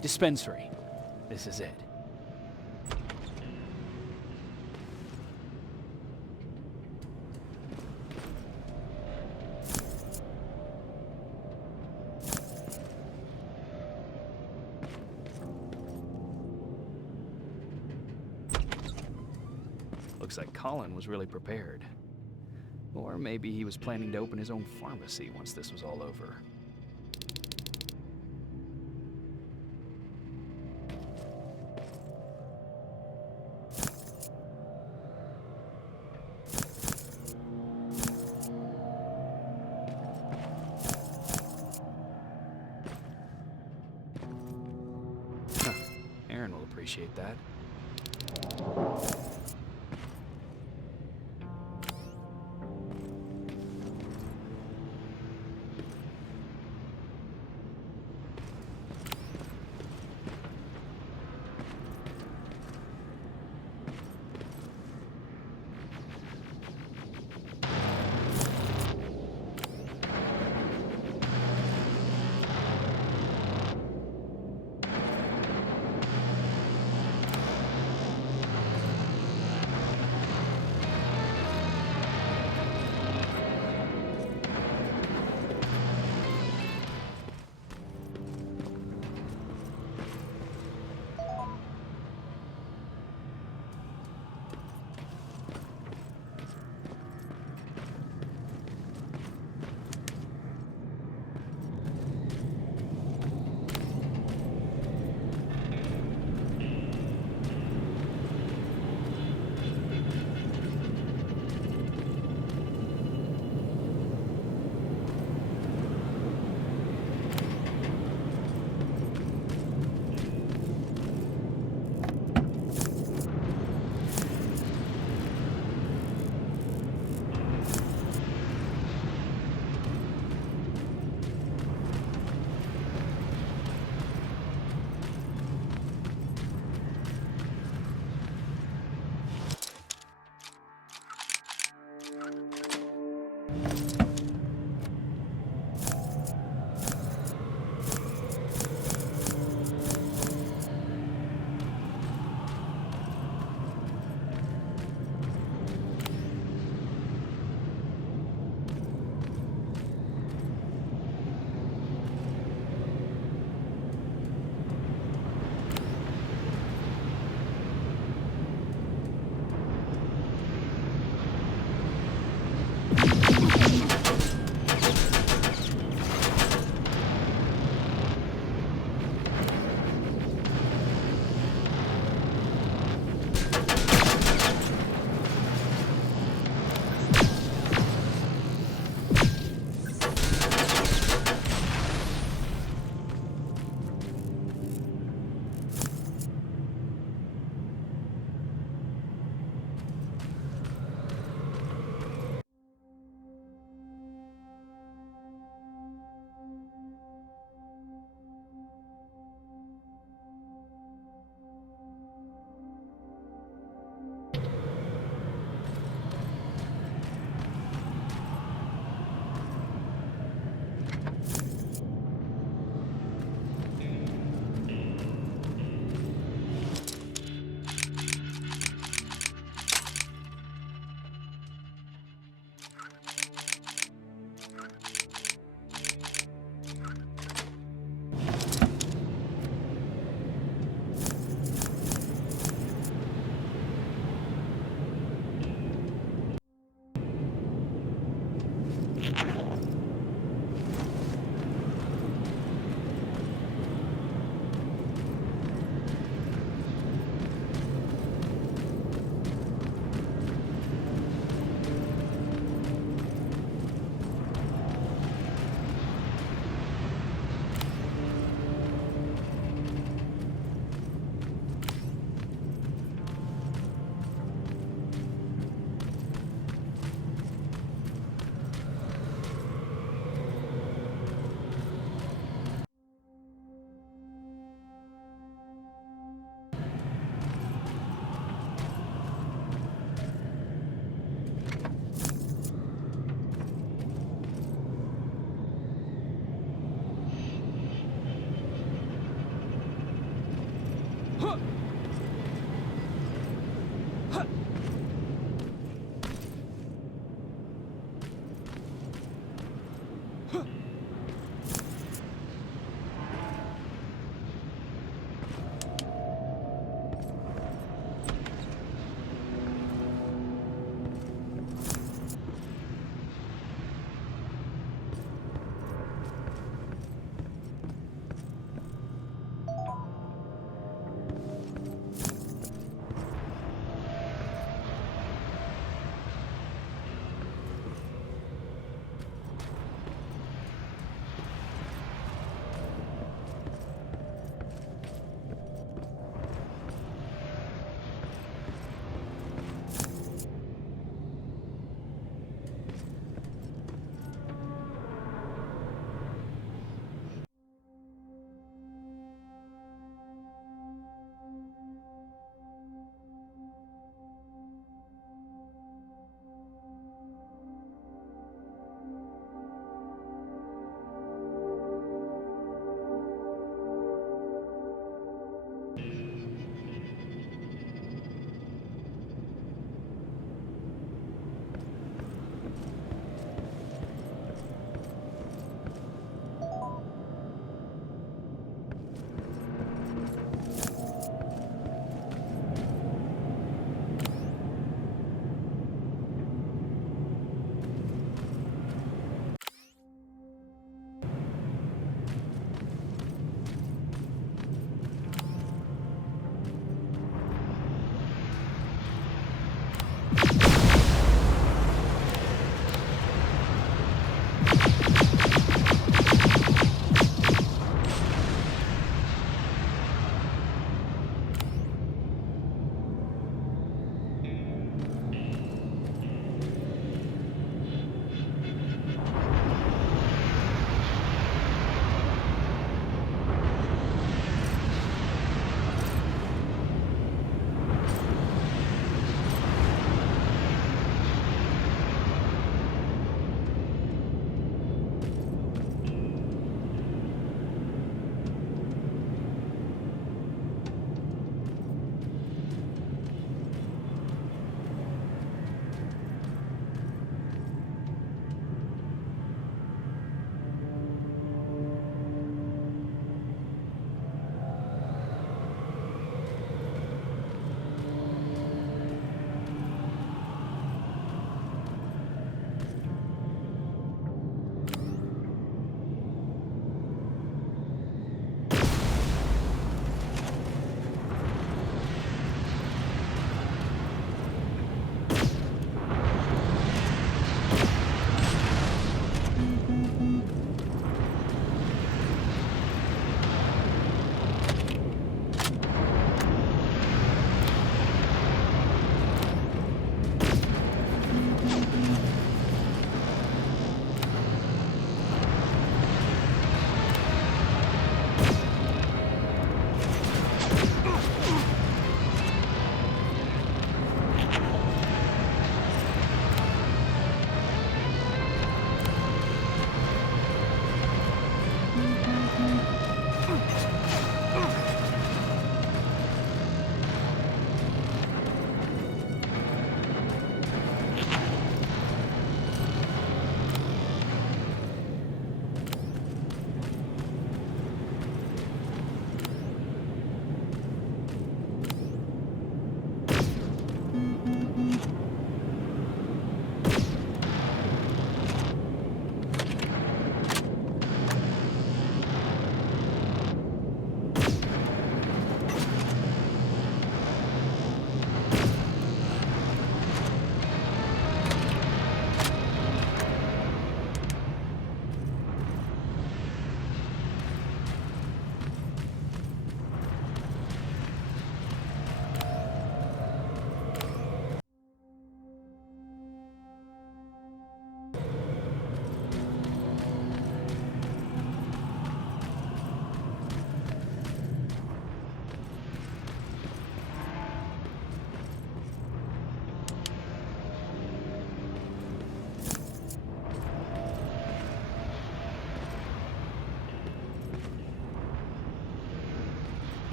Dispensary. This is it. Looks like Colin was really prepared. Or maybe he was planning to open his own pharmacy once this was all over. Huh. Aaron will appreciate that.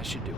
That should do it.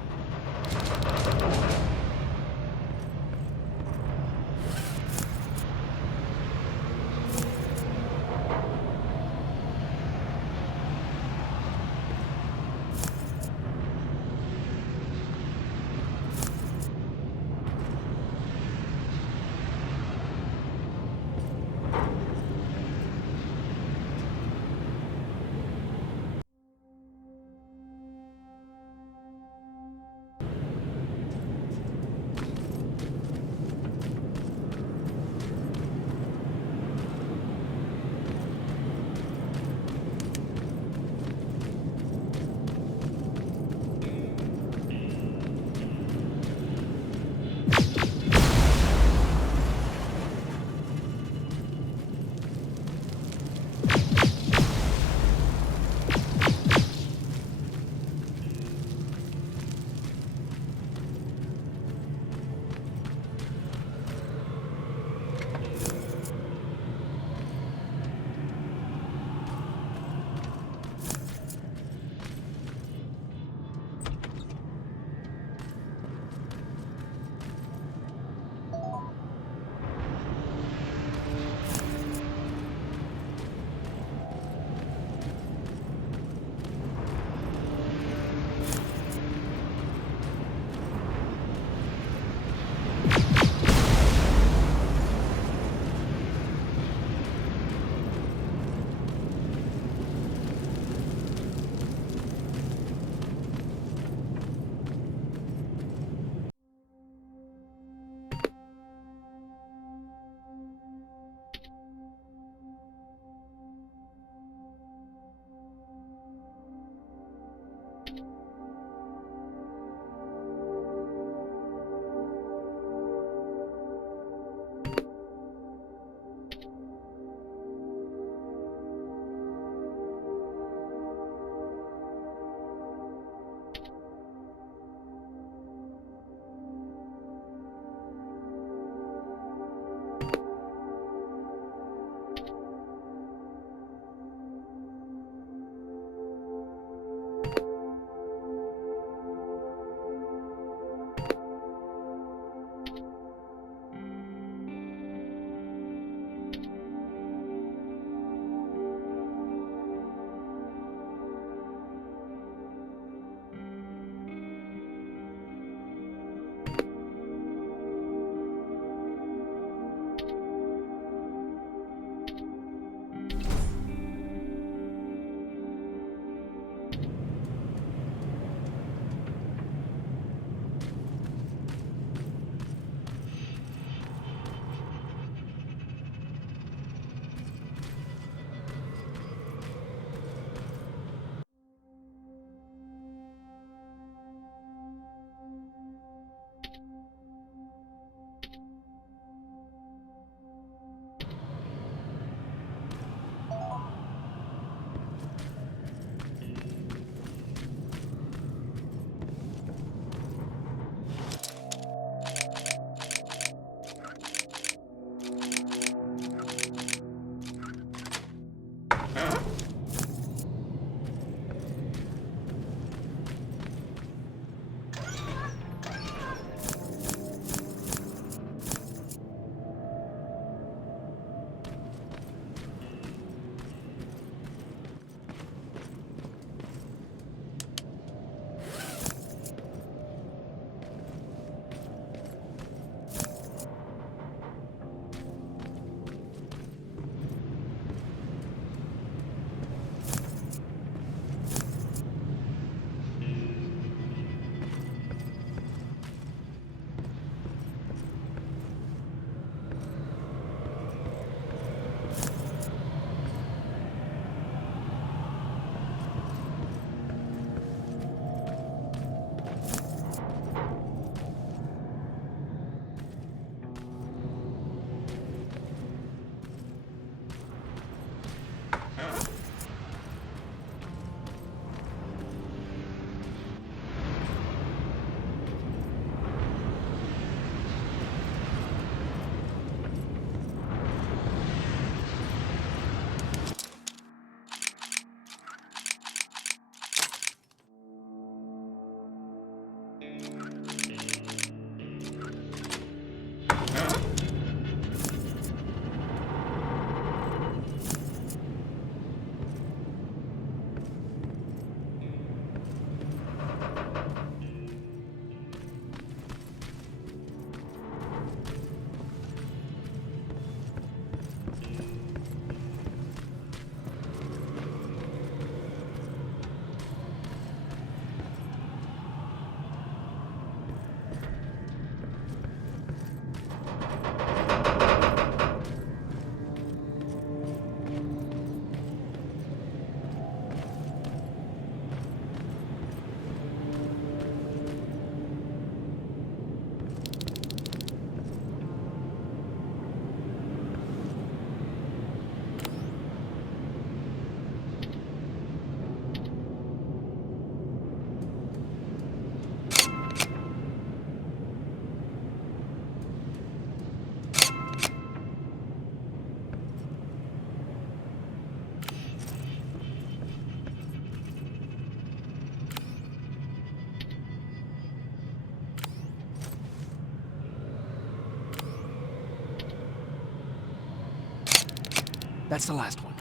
That's the last one.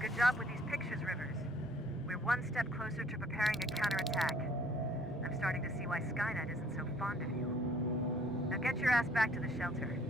Good job with these pictures, Rivers. We're one step closer to preparing a counterattack. I'm starting to see why Skynet isn't so fond of you. Now get your ass back to the shelter.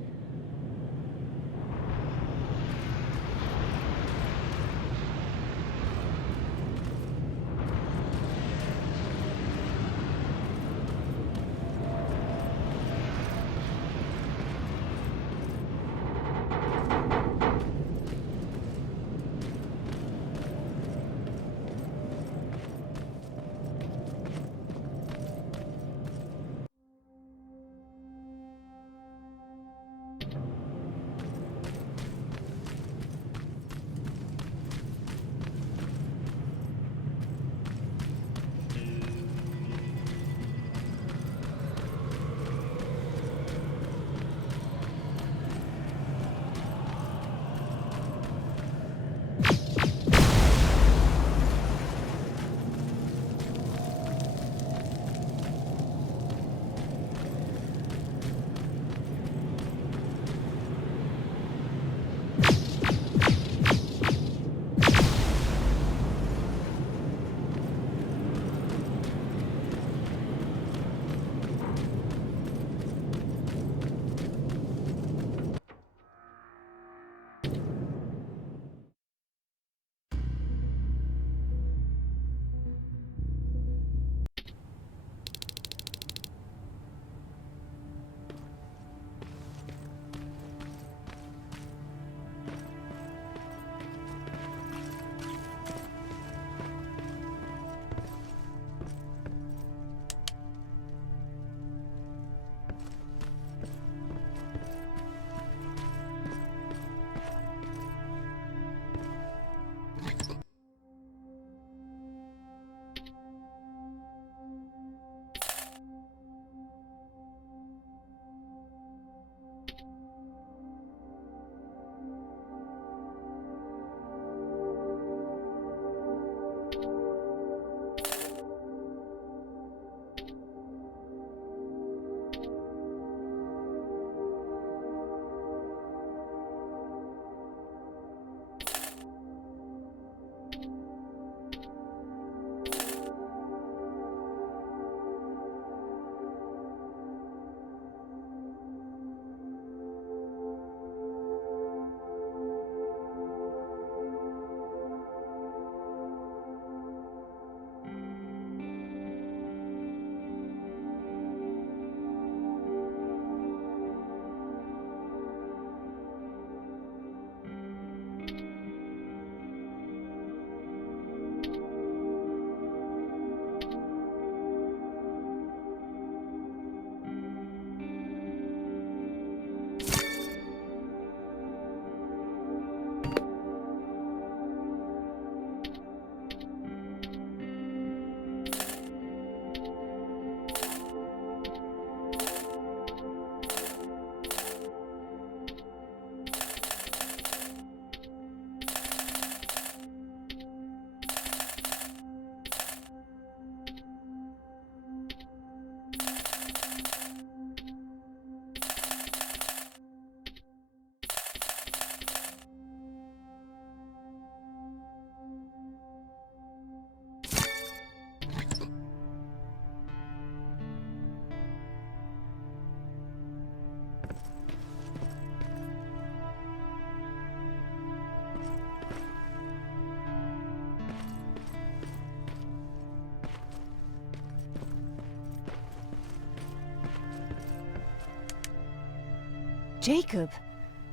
Jacob,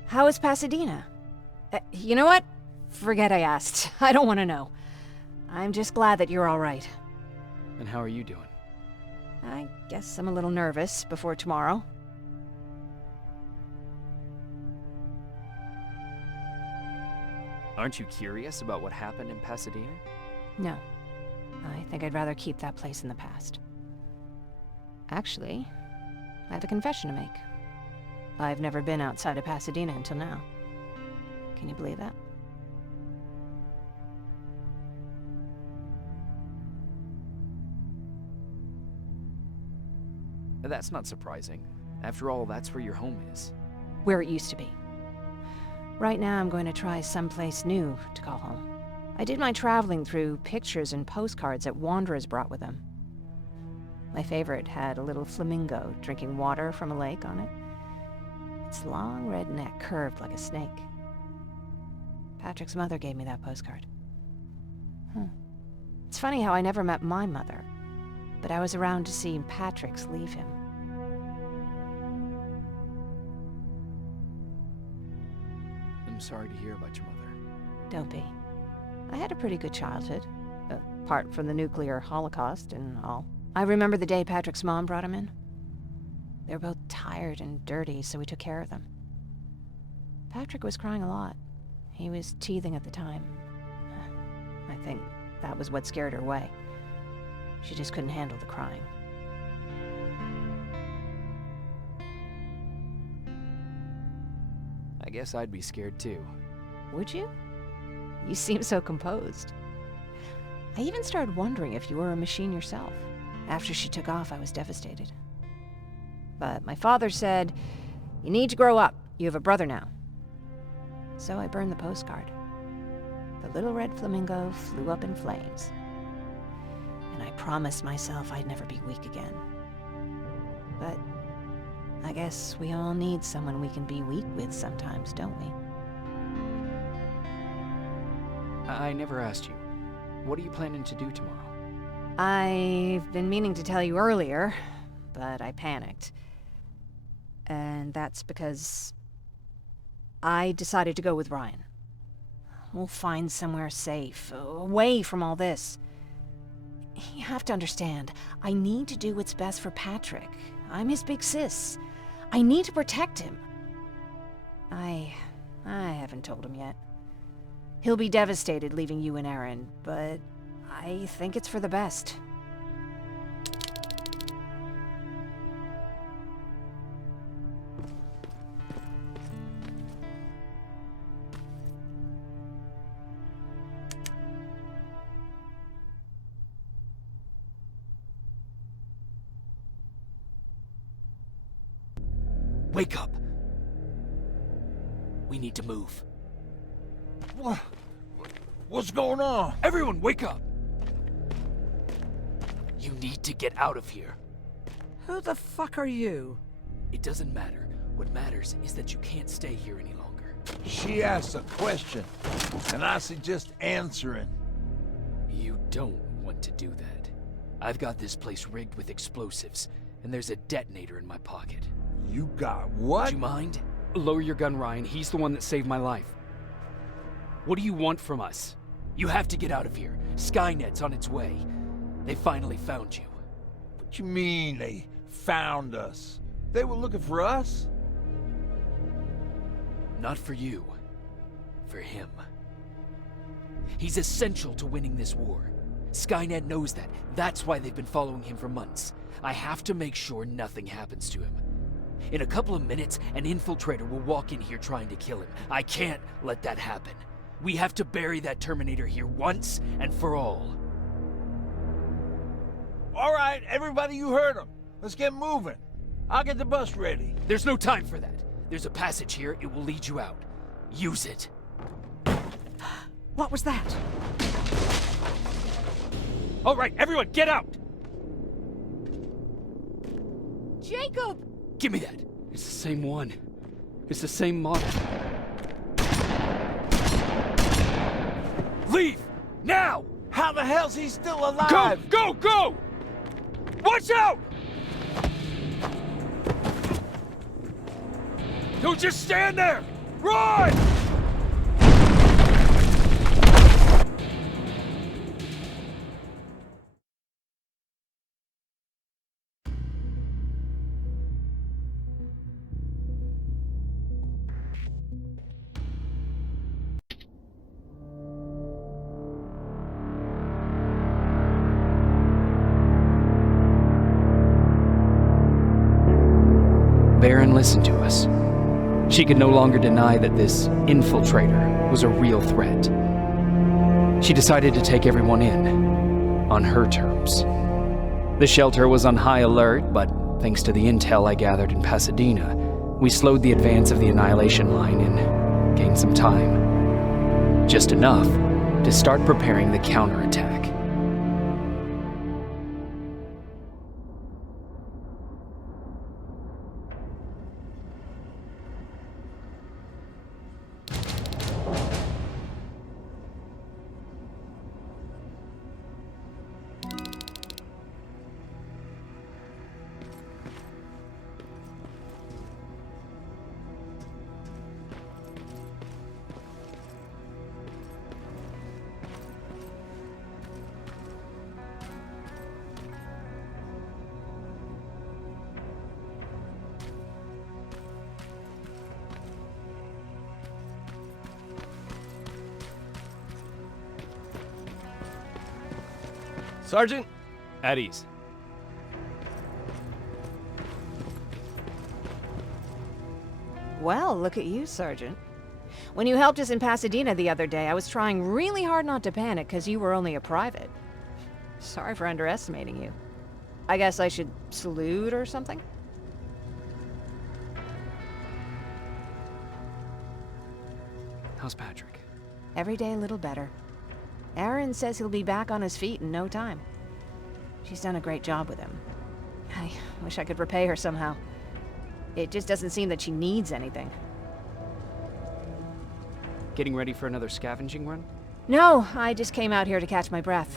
how is Pasadena? You know what? Forget I asked. I don't want to know. I'm just glad that you're all right. And how are you doing? I guess I'm a little nervous before tomorrow. Aren't you curious about what happened in Pasadena? No. I think I'd rather keep that place in the past. Actually, I have a confession to make. I've never been outside of Pasadena until now. Can you believe that? That's not surprising. After all, that's where your home is. Where it used to be. Right now, I'm going to try someplace new to call home. I did my traveling through pictures and postcards that wanderers brought with them. My favorite had a little flamingo drinking water from a lake on it. Its long red neck curved like a snake. Patrick's mother gave me that postcard. It's funny how I never met my mother, but I was around to see Patrick's leave him. I'm sorry to hear about your mother. Don't be. I had a pretty good childhood, apart from the nuclear holocaust and all. I remember the day Patrick's mom brought him in. They were both tired and dirty, so we took care of them. Patrick was crying a lot. He was teething at the time. I think that was what scared her away. She just couldn't handle the crying. I guess I'd be scared too. Would you? You seem so composed. I even started wondering if you were a machine yourself. After she took off, I was devastated. But my father said, "You need to grow up. You have a brother now." So I burned the postcard. The little red flamingo flew up in flames. And I promised myself I'd never be weak again. But I guess we all need someone we can be weak with sometimes, don't we? I never asked you. What are you planning to do tomorrow? I've been meaning to tell you earlier, but I panicked. And that's because I decided to go with Ryan. We'll find somewhere safe, away from all this. You have to understand, I need to do what's best for Patrick. I'm his big sis. I need to protect him. I haven't told him yet. He'll be devastated leaving you and Aaron, but I think it's for the best. Wake up! We need to move. What's going on? Everyone, wake up! You need to get out of here. Who the fuck are you? It doesn't matter. What matters is that you can't stay here any longer. She asked a question, and I suggest answering. You don't want to do that. I've got this place rigged with explosives, and there's a detonator in my pocket. You got what? Do you mind? Lower your gun, Ryan. He's the one that saved my life. What do you want from us? You have to get out of here. Skynet's on its way. They finally found you. What you mean they found us? They were looking for us? Not for you. For him. He's essential to winning this war. Skynet knows that. That's why they've been following him for months. I have to make sure nothing happens to him. In a couple of minutes, an infiltrator will walk in here trying to kill him. I can't let that happen. We have to bury that Terminator here once and for all. All right, everybody, you heard him. Let's get moving. I'll get the bus ready. There's no time for that. There's a passage here. It will lead you out. Use it. What was that? All right, everyone, get out! Jacob! Give me that. It's the same one. It's the same model. Leave! Now! How the hell's he still alive? Go! Go! Go! Watch out! Don't just stand there! Run! Baron listened to us. She could no longer deny that this infiltrator was a real threat. She decided to take everyone in, on her terms. The shelter was on high alert, but thanks to the intel I gathered in Pasadena, we slowed the advance of the Annihilation Line and gain some time. Just enough to start preparing the counterattack. Sergeant? At ease. Well, look at you, Sergeant. When you helped us in Pasadena the other day, I was trying really hard not to panic because you were only a private. Sorry for underestimating you. I guess I should salute or something? How's Patrick? Every day a little better. Aaron says he'll be back on his feet in no time. She's done a great job with him. I wish I could repay her somehow. It just doesn't seem that she needs anything. Getting ready for another scavenging run? No, I just came out here to catch my breath.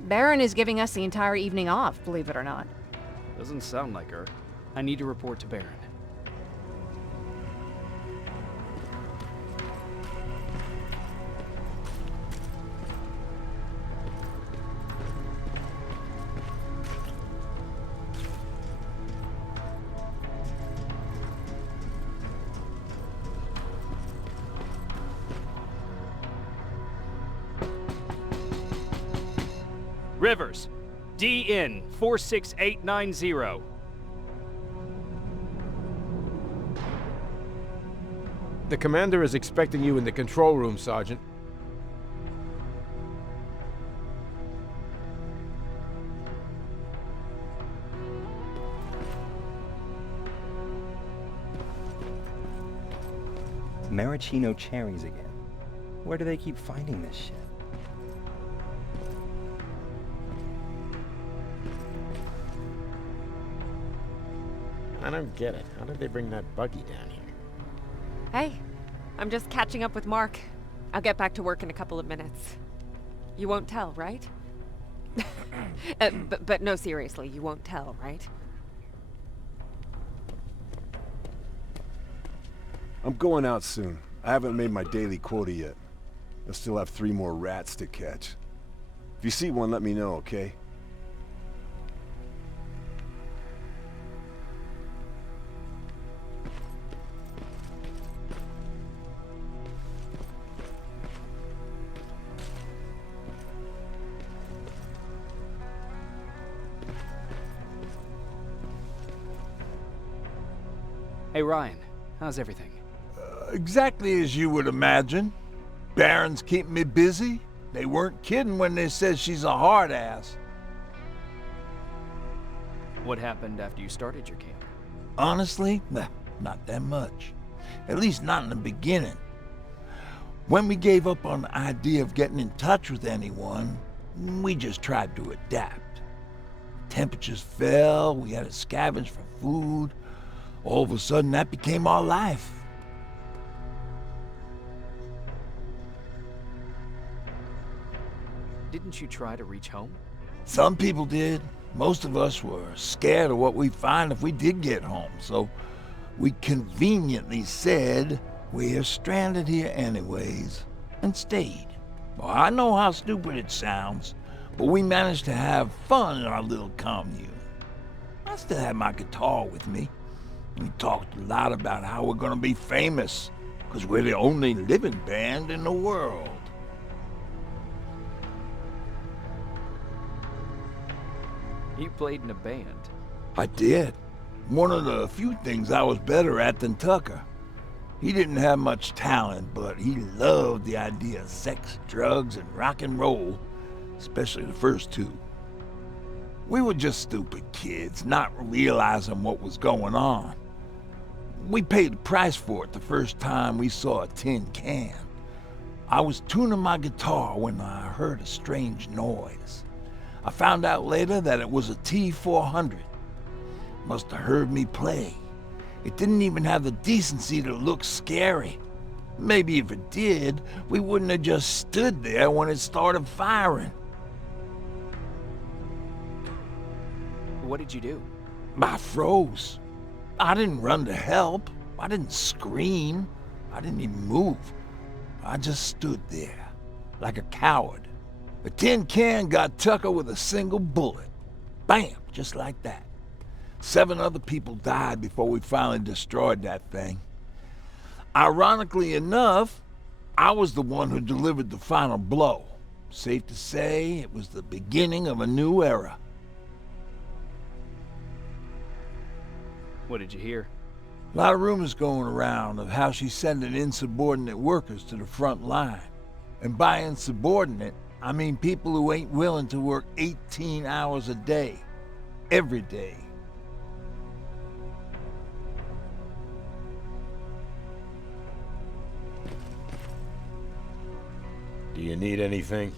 Baron is giving us the entire evening off, believe it or not. Doesn't sound like her. I need to report to Baron. Rivers, DN 46890. The commander is expecting you in the control room, Sergeant. Maraschino cherries again. Where do they keep finding this shit? I don't get it. How did they bring that buggy down here? Hey, I'm just catching up with Mark. I'll get back to work in a couple of minutes. You won't tell, right? But no, seriously, you won't tell, right? I'm going out soon. I haven't made my daily quota yet. I still have 3 more rats to catch. If you see one, let me know, okay? Hey Ryan, how's everything? Exactly as you would imagine. Baron's keeping me busy. They weren't kidding when they said she's a hard ass. What happened after you started your camp? Honestly, not that much. At least not in the beginning. When we gave up on the idea of getting in touch with anyone, we just tried to adapt. Temperatures fell, we had to scavenge for food. All of a sudden, that became our life. Didn't you try to reach home? Some people did. Most of us were scared of what we'd find if we did get home, so we conveniently said, we're stranded here anyways, and stayed. Well, I know how stupid it sounds, but we managed to have fun in our little commune. I still had my guitar with me. We talked a lot about how we're gonna be famous, because we're the only living band in the world. You played in a band. I did. One of the few things I was better at than Tucker. He didn't have much talent, but he loved the idea of sex, drugs, and rock and roll, especially the first 2. We were just stupid kids, not realizing what was going on. We paid the price for it the first time we saw a tin can. I was tuning my guitar when I heard a strange noise. I found out later that it was a T-400. Must have heard me play. It didn't even have the decency to look scary. Maybe if it did, we wouldn't have just stood there when it started firing. What did you do? I froze. I didn't run to help. I didn't scream. I didn't even move. I just stood there, like a coward. The tin can got Tucker with a single bullet. Bam, just like that. 7 other people died before we finally destroyed that thing. Ironically enough, I was the one who delivered the final blow. Safe to say, it was the beginning of a new era. What did you hear? A lot of rumors going around of how she's sending insubordinate workers to the front line. And by insubordinate, I mean people who ain't willing to work 18 hours a day, every day. Do you need anything?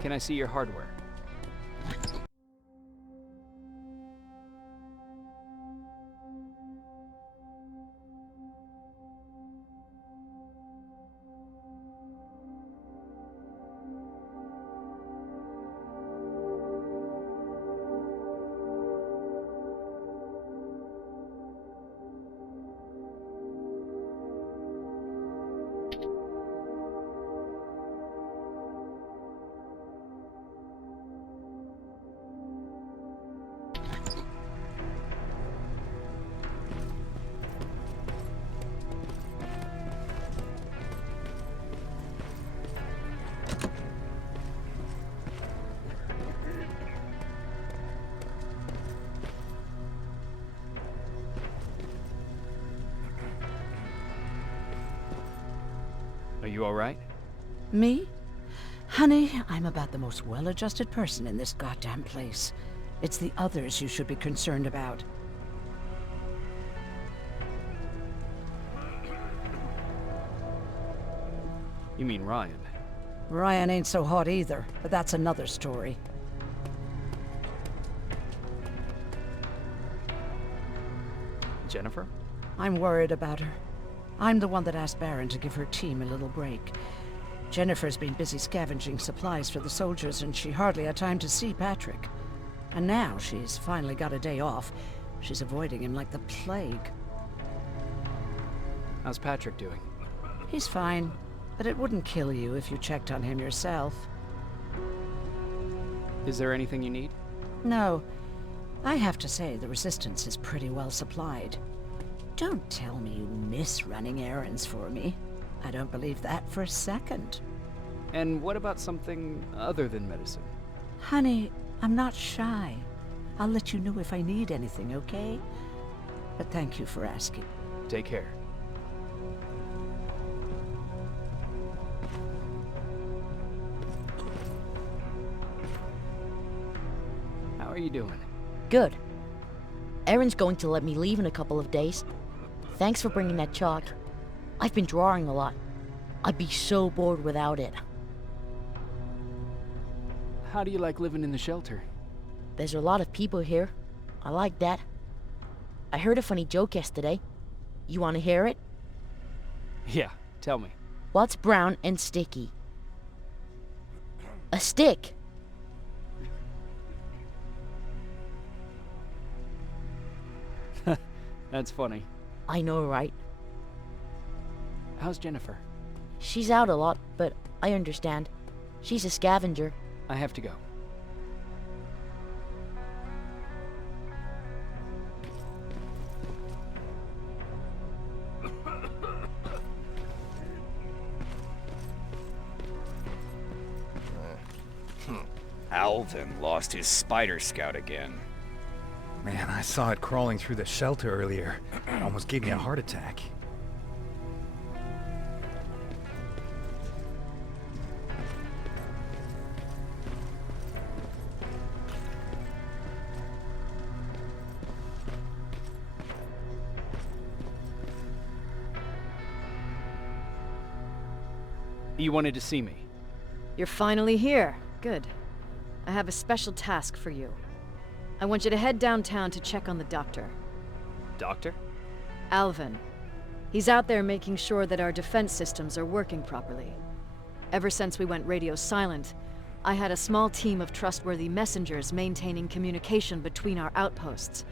Can I see your hardware? Are you all right? Me? Honey, I'm about the most well-adjusted person in this goddamn place. It's the others you should be concerned about. You mean Ryan? Ryan ain't so hot either, but that's another story. Jennifer? I'm worried about her. I'm the one that asked Baron to give her team a little break. Jennifer's been busy scavenging supplies for the soldiers, and she hardly had time to see Patrick. And now she's finally got a day off. She's avoiding him like the plague. How's Patrick doing? He's fine, but it wouldn't kill you if you checked on him yourself. Is there anything you need? No. I have to say the Resistance is pretty well supplied. Don't tell me you miss running errands for me. I don't believe that for a second. And what about something other than medicine? Honey, I'm not shy. I'll let you know if I need anything, okay? But thank you for asking. Take care. How are you doing? Good. Erin's going to let me leave in a couple of days. Thanks for bringing that chalk. I've been drawing a lot. I'd be so bored without it. How do you like living in the shelter? There's a lot of people here. I like that. I heard a funny joke yesterday. You want to hear it? Yeah, tell me. What's brown and sticky? A stick. That's funny. I know, right? How's Jennifer? She's out a lot, but I understand. She's a scavenger. I have to go. Alvin lost his spider scout again. Man, I saw it crawling through the shelter earlier. It almost gave me a heart attack. You wanted to see me? You're finally here. Good. I have a special task for you. I want you to head downtown to check on the doctor. Doctor? Alvin. He's out there making sure that our defense systems are working properly. Ever since we went radio silent, I had a small team of trustworthy messengers maintaining communication between our outposts.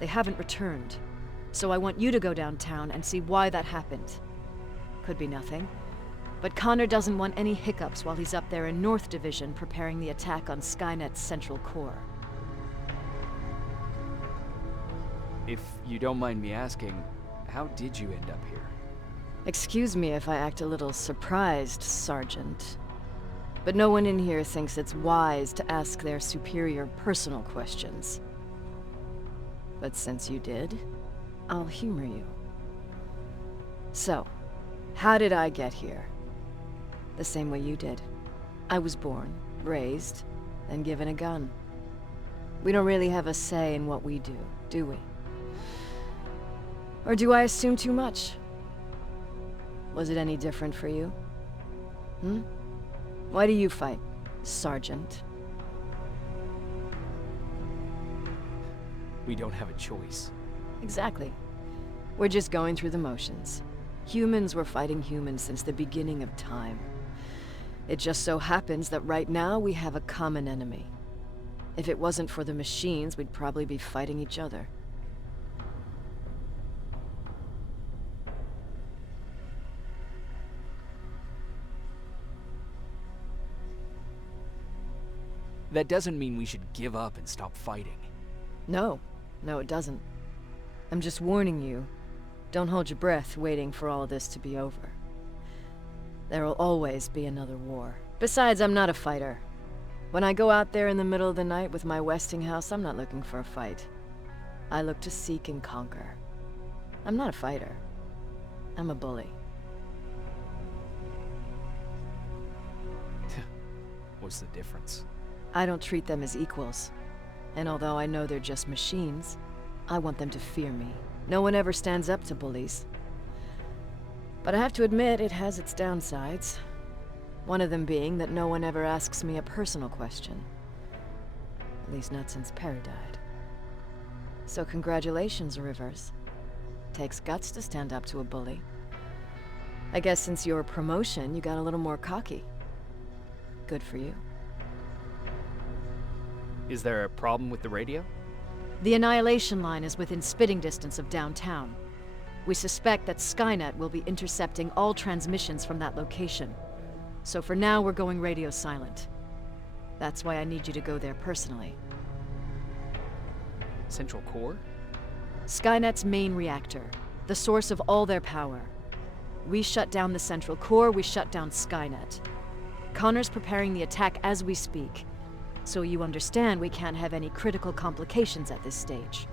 They haven't returned, so I want you to go downtown and see why that happened. Could be nothing, but Connor doesn't want any hiccups while he's up there in North Division preparing the attack on Skynet's central core. If you don't mind me asking, how did you end up here? Excuse me if I act a little surprised, Sergeant. But no one in here thinks it's wise to ask their superior personal questions. But since you did, I'll humor you. So, how did I get here? The same way you did. I was born, raised, and given a gun. We don't really have a say in what we do we? Or do I assume too much? Was it any different for you? Why do you fight, Sergeant? We don't have a choice. Exactly. We're just going through the motions. Humans were fighting humans since the beginning of time. It just so happens that right now we have a common enemy. If it wasn't for the machines, we'd probably be fighting each other. That doesn't mean we should give up and stop fighting. No, it doesn't. I'm just warning you. Don't hold your breath waiting for all this to be over. There will always be another war. Besides, I'm not a fighter. When I go out there in the middle of the night with my Westinghouse, I'm not looking for a fight. I look to seek and conquer. I'm not a fighter. I'm a bully. What's the difference? I don't treat them as equals. And although I know they're just machines, I want them to fear me. No one ever stands up to bullies. But I have to admit, it has its downsides. One of them being that no one ever asks me a personal question. At least not since Perry died. So congratulations, Rivers. Takes guts to stand up to a bully. I guess since your promotion, you got a little more cocky. Good for you. Is there a problem with the radio? The Annihilation Line is within spitting distance of downtown. We suspect that Skynet will be intercepting all transmissions from that location. So for now, we're going radio silent. That's why I need you to go there personally. Central Core? Skynet's main reactor, the source of all their power. We shut down the Central Core, we shut down Skynet. Connor's preparing the attack as we speak. So you understand we can't have any critical complications at this stage.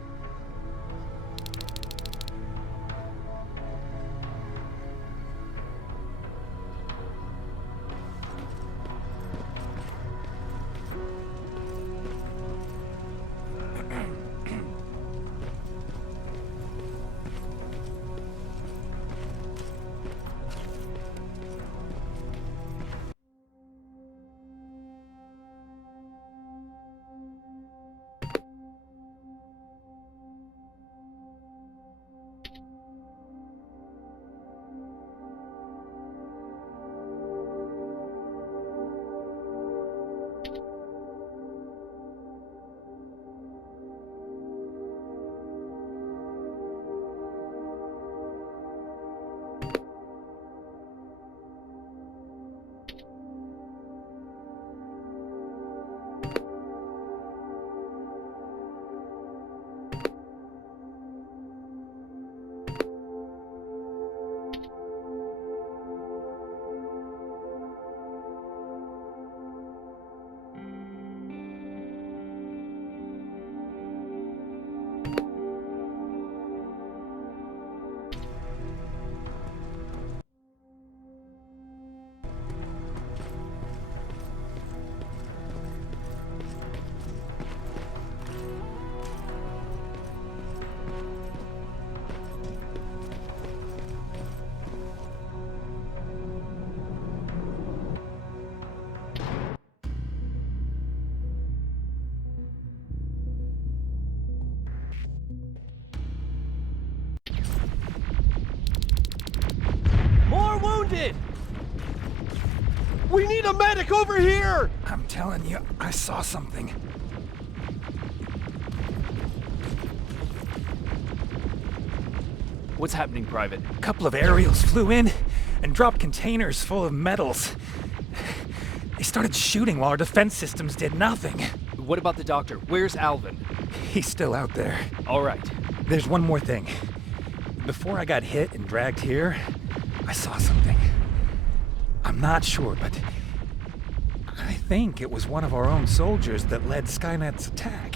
wounded! We need a medic over here! I'm telling you, I saw something. What's happening, Private? A couple of aerials flew in and dropped containers full of metals. They started shooting while our defense systems did nothing. What about the doctor? Where's Alvin? He's still out there. All right. There's one more thing. Before I got hit and dragged here, I saw something. I'm not sure, but I think it was one of our own soldiers that led Skynet's attack.